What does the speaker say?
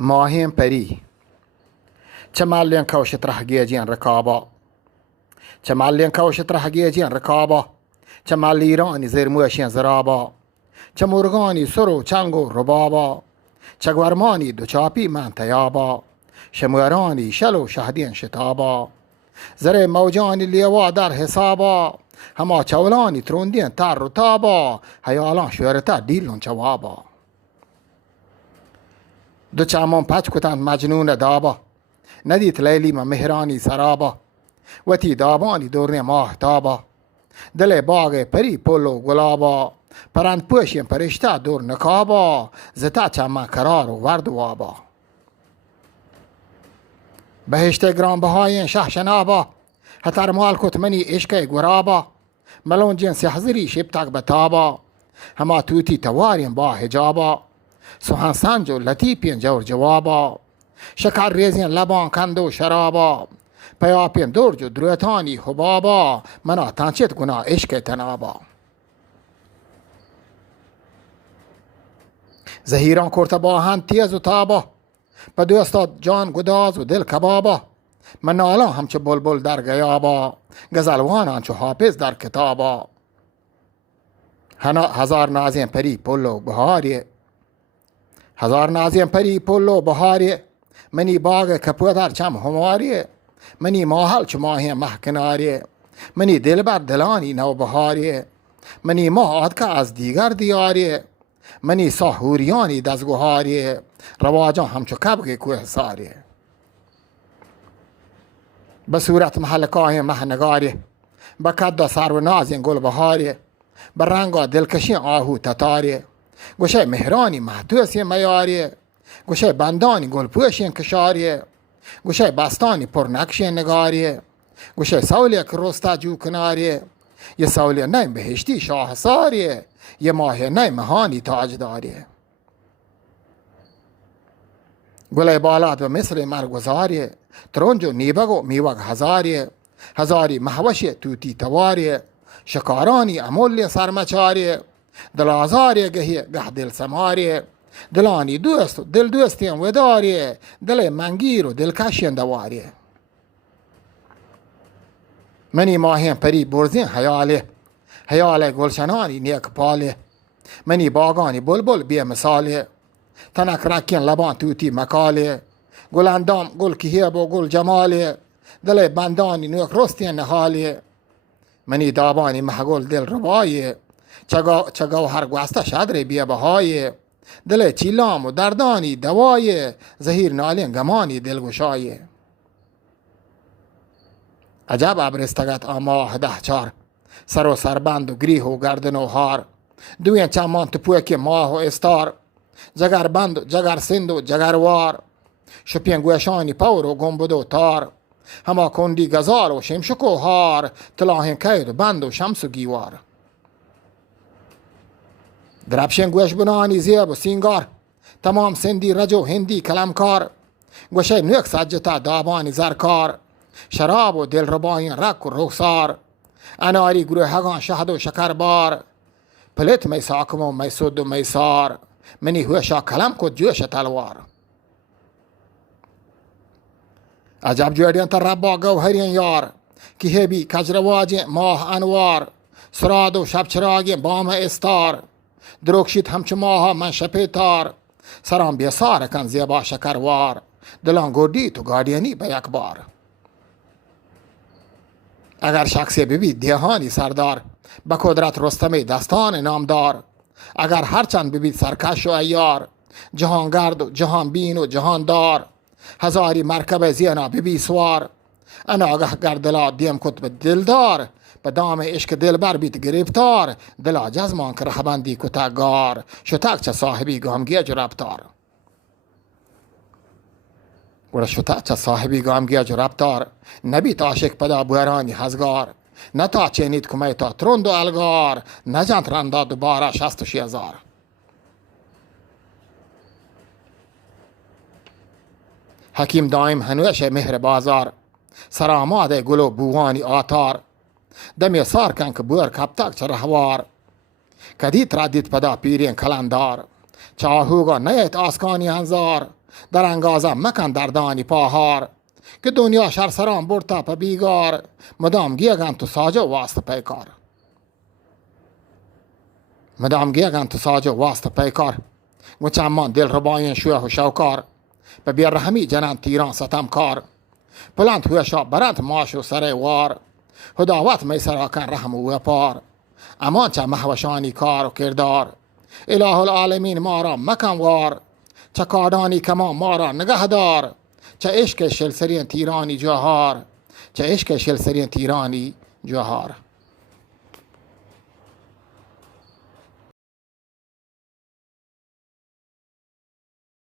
ماهیم پری چمالين كوشت رحقيجين ركابا چمالين كوشت رحقيجين ركابا چماليراني زير موشين زرابا چمورغاني سرو چنگو ربابا چگورماني دوچاپي من تيابا شموراني شلو شهدين شتابا زر موجاني ليوا در حسابا هما چولاني تروندين تر رتابا هيالان شورتا ديلون جوابا دو چامان پچ کتند مجنون دابا ندیت لیلی ما مهرانی سرابا وتی دابانی دورن ماه تابا دل باغ پری پلو گلابا پرند پوشیم پرشته دور نکابا زتا چمان کرار و ورد و آبا بهشت گران بهاین شه شنابا هتر مال کت منی عشق گرابا ملون جنس حضری شبتک بتابا هما توتی تواریم با حجابا سوهان سنجو لطیپین جور جوابا شکر ریزین لبان کندو شرابا پیاپین درجو دروتانی حبابا منا تنچت گنا عشق تنابا زهیران کرتبا هم تیز و تابا پا دوستاد جان گداز و دل کبابا من نالا همچه بلبل در گیابا گزلوان همچه حافظ در کتابا هزار نازین پری پلو بهاریه هزار نازین پری پلو بهاریه منی باغ کپودر چم هماریه منی ماهل چه ماهی محکناریه منی دل بر دلانی نو بهاریه منی ماه آدکه از دیگر دیاریه منی ساهوریانی دزگوهاریه رواجان همچو کبگ کوه ساریه بصورت محلکاه مهنگاریه بکد سر و نازین گل بهاریه برنگا دلکشی آهو تتاریه گوشه مهرانی محتوسی میاریه گوشه بندانی گل پوشین کشاریه گوشه بستانی پرنکشی نگاریه گوشه سولیه که رستا جو کناریه یه سولیه نیم بهشتی شاه ساریه یه ماهی نیم مهانی تاجداریه گله بالات و مصر مرگوزاریه ترونجو نیبگو میوگ هزاریه هزاری محوشی توتی تواریه شکارانی امولی سرمچاریه دل آزاریه گه دل سماریه دلانی دوست دل دوستین وداریه دل منگیر و دل کشین دواریه منی ماهیم پری برزین حیاله گلشنانی نیک پاله منی باغانی بلبل بی مثاله تنک رکین لبان توتی مکاله گل اندام گل کهیب و گل جماله دل بندانی نیک رستین نهاله منی دابانی محگل دل ربایه چگاو هر گوسته شدر بی بهایه دل چیلام و دردانی دوایه زهیر نالین گمانی دلگشایه عجب ابرستگت آماه 10 سر و سربند و گریه و گردن و هار دوین چمان تپوک ماه و استار جگر بند و جگر سند و جگروار شپین گوشانی پور و گنبد و تار هما کندی گزار و شمشک و هار تلاهین کید و بند و شمس و گیوار دربشن گوش بنانی زیب و سینگار تمام سندی رجو هندی کلمکار گوشه نوک سجتا دابانی زرکار شراب و دل رباین رک و رخسار اناری گروه هگان شهد و شکربار پلت می ساکم و می سود و می سار منی هوشا کلم کد جوش تلوار عجب جوڑین تر ربا گوهرین یار که هبی کجرواج ماه انوار سراد و شب چراغ بام استار دروکشید همچو ماها من شپیتار سرام بیسار کن زیبا شکروار دلان گردی تو گاردینی به یک بار اگر شخصی ببید دیهانی سردار به قدرت رستمی دستان نامدار اگر هرچند ببید سرکش و ایار جهانگرد و جهان بین و جهاندار هزاری مرکب زینا ببی سوار انا آگه گردلا دیم کت به دلدار به دام عشق دل بر بیت گرفتار دلا جزمان که رهبندی کتگار شتک چه صاحبی گامگی جربتار گوره شتک چه صاحبی گامگی جربتار نبیت عاشق پدا بورانی هزگار نتا چینید کمی تا ترند و الگار نجانت رندا دوباره 66,000 حکیم دایم هنوش مهر بازار سراماده گلو بوانی آتار دمی سار کن که بور کبتک چه رهوار کدیت ردید پدا پیرین کلندار چاهوگا نیت آسکانی هنزار در انگازم مکن دردانی پاهار که دنیا شرسران برد تا پا بیگار مدام گیگن تو ساجه واسط پیکار مدام گیگن تو ساجه واسط پیکار و چمان دل رباین شوه و شوکار به بیر رحمی جنان تیران ستم کار پلانت هوی شاب برند ماش و سر وار هداوت می سراکن رحم و پار امان چه محوشانی کار و کردار اله العالمین ما را مکن وار چه کاردانی کما ما را نگه دار چه عشق شلسرین تیرانی جهار چه عشق شلسرین تیرانی جهار